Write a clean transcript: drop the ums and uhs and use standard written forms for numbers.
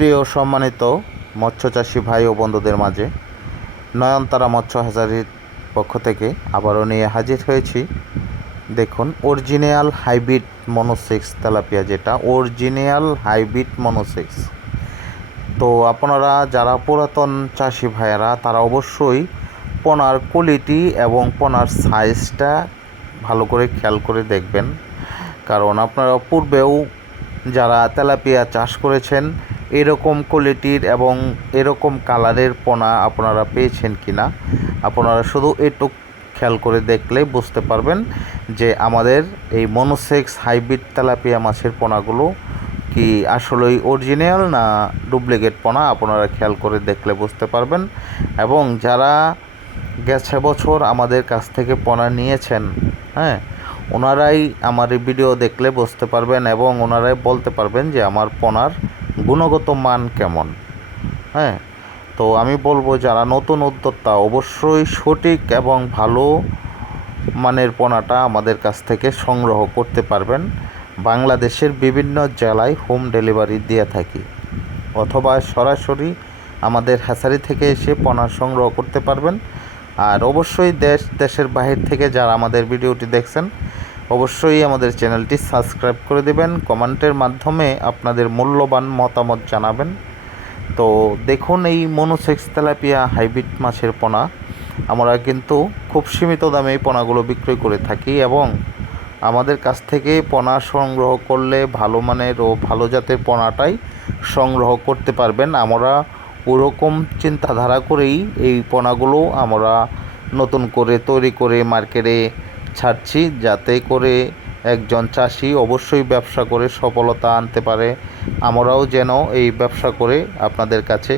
প্রিয় সম্মানিত মৎস্যচাষী ভাই ও বন্ধুদের মাঝে নয়নতারা মৎস্য হ্যাচারির পক্ষ থেকে আবারও নিয়ে হাজির হয়েছি। দেখুন, অরিজিনাল হাইব্রিড মনোসেক্স তেলাপিয়া, যেটা অরিজিনাল হাইব্রিড মনোসেক্স। তো আপনারা যারা পুরাতন চাষি ভাইয়েরা, তারা অবশ্যই পোনার কোয়ালিটি এবং পোনার সাইজটা ভালো করে খেয়াল করে দেখবেন, কারণ আপনারা পূর্বেও যারা তেলাপিয়া চাষ করেছেন এরকম কোয়ালিটির এবং এরকম কালারের পোনা আপনারা পেয়েছেন কি না, আপনারা শুধু এটুক খেয়াল করে দেখলে বুঝতে পারবেন যে আমাদের এই মনোসেক্স হাইব্রিড তেলাপিয়া মাছের পোনাগুলো কি আসলেই অরিজিনাল না ডুপ্লিকেট পোনা, আপনারা খেয়াল করে দেখলে বুঝতে পারবেন। এবং যারা গেছে বছর আমাদের কাছ থেকে পোনা নিয়েছেন, ওনারাই আমার এই ভিডিও দেখলে বুঝতে পারবেন এবং ওনারাই বলতে পারবেন যে আমার পোনার গুণগত মান কেমন। তো আমি বলবো, যারা নতুন উদ্যোক্তা অবশ্যই সঠিক এবং ভালো মানের পোনাটা আমাদের কাছ থেকে সংগ্রহ করতে পারবেন। বাংলাদেশের বিভিন্ন জেলায় হোম ডেলিভারি দিয়ে থাকি, অথবা সরাসরি আমাদের হ্যাচারি থেকে এসে পোনা সংগ্রহ করতে পারবেন। আর অবশ্যই দেশের বাহির থেকে যারা আমাদের ভিডিওটি দেখছেন, অবশ্যই আমাদের চ্যানেলটি সাবস্ক্রাইব করে দেবেন, কমেন্টের মাধ্যমে আপনাদের মূল্যবান মতামত জানাবেন। তো দেখুন, এই মনোসেক্স তেলাপিয়া হাইব্রিড মাছের পোনা আমরা কিন্তু খুব সীমিত দামে এই পোনাগুলো বিক্রয় করে থাকি, এবং আমাদের কাছ থেকে পোনা সংগ্রহ করলে ভালো মানের ও ভালো জাতের পোনাটাই সংগ্রহ করতে পারবেন। আমরা ওরকম চিন্তাধারা করেই এই পোনাগুলো আমরা নতুন করে তৈরি করে মার্কেটে ছাড়ছি, যাতে করে একজন চাষি অবশ্যই ব্যবসা করে সফলতা আনতে পারে। আমরাও যেন এই ব্যবসা করে আপনাদের কাছে